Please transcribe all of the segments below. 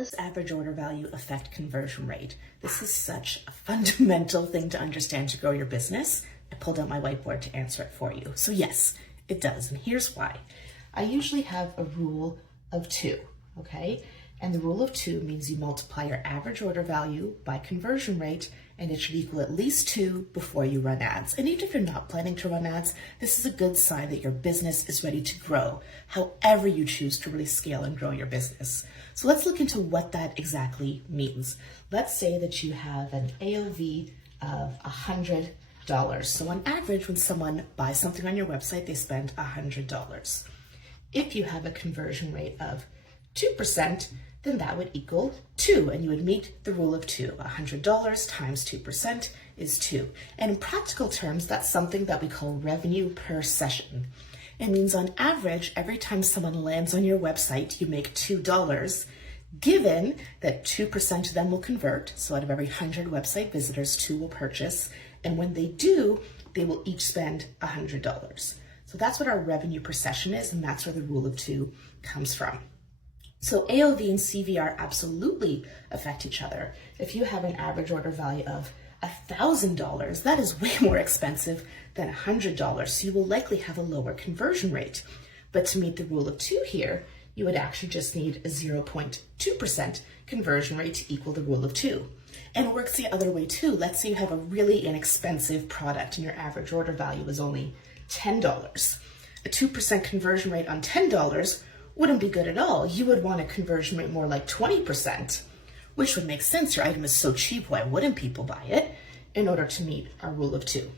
does average order value affect conversion rate? This is such a fundamental thing to understand to grow your business. I pulled out my whiteboard to answer it for you. So yes, it does, and here's why. I usually have a rule of 2, okay? And the rule of 2 means you multiply your average order value by conversion rate, and it should equal at least 2 before you run ads. And even if you're not planning to run ads, this is a good sign that your business is ready to grow, however you choose to really scale and grow your business. So let's look into what that exactly means. Let's say that you have an AOV of $100. So on average, when someone buys something on your website, they spend $100. If you have a conversion rate of 2%, then that would equal 2, and you would meet the rule of 2. $100 times 2% is 2. And in practical terms, that's something that we call revenue per session. It means on average, every time someone lands on your website, you make $2, given that 2% of them will convert. So out of every 100 website visitors, 2 will purchase. And when they do, they will each spend $100. So that's what our revenue per session is, and that's where the rule of 2 comes from. So AOV and CVR absolutely affect each other. If you have an average order value of $1,000, that is way more expensive than $100, so you will likely have a lower conversion rate. But to meet the rule of 2 here, you would actually just need a 0.2% conversion rate to equal the rule of 2. And it works the other way too. Let's say you have a really inexpensive product and your average order value is only $10. A 2% conversion rate on $10 wouldn't be good at all. You would want a conversion rate more like 20%, which would make sense. Your item is so cheap, why wouldn't people buy it? In order to meet our rule of 2.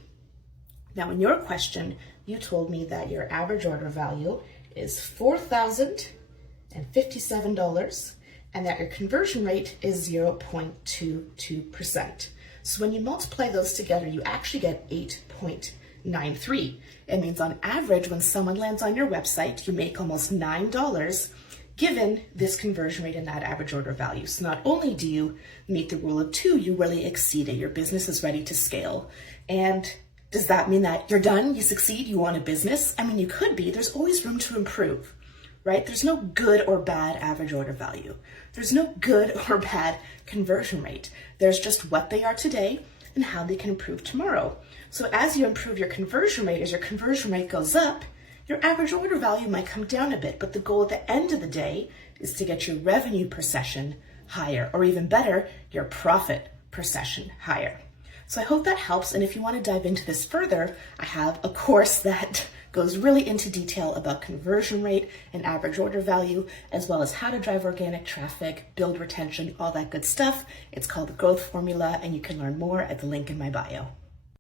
Now in your question, you told me that your average order value is $4,057 and that your conversion rate is 0.22%. So when you multiply those together, you actually get 8.93. It means on average, when someone lands on your website, you make almost $9 given this conversion rate and that average order value. So not only do you meet the rule of 2, you really exceed it. Your business is ready to scale. And does that mean that you're done? You succeed? You want a business? I mean, you could be. There's always room to improve, right? There's no good or bad average order value. There's no good or bad conversion rate. There's just what they are today and how they can improve tomorrow. So as you improve your conversion rate, as your conversion rate goes up, your average order value might come down a bit, but the goal at the end of the day is to get your revenue per session higher, or even better, your profit per session higher. So I hope that helps, and if you want to dive into this further, I have a course that goes really into detail about conversion rate and average order value, as well as how to drive organic traffic, build retention, all that good stuff. It's called the Growth Formula, and you can learn more at the link in my bio.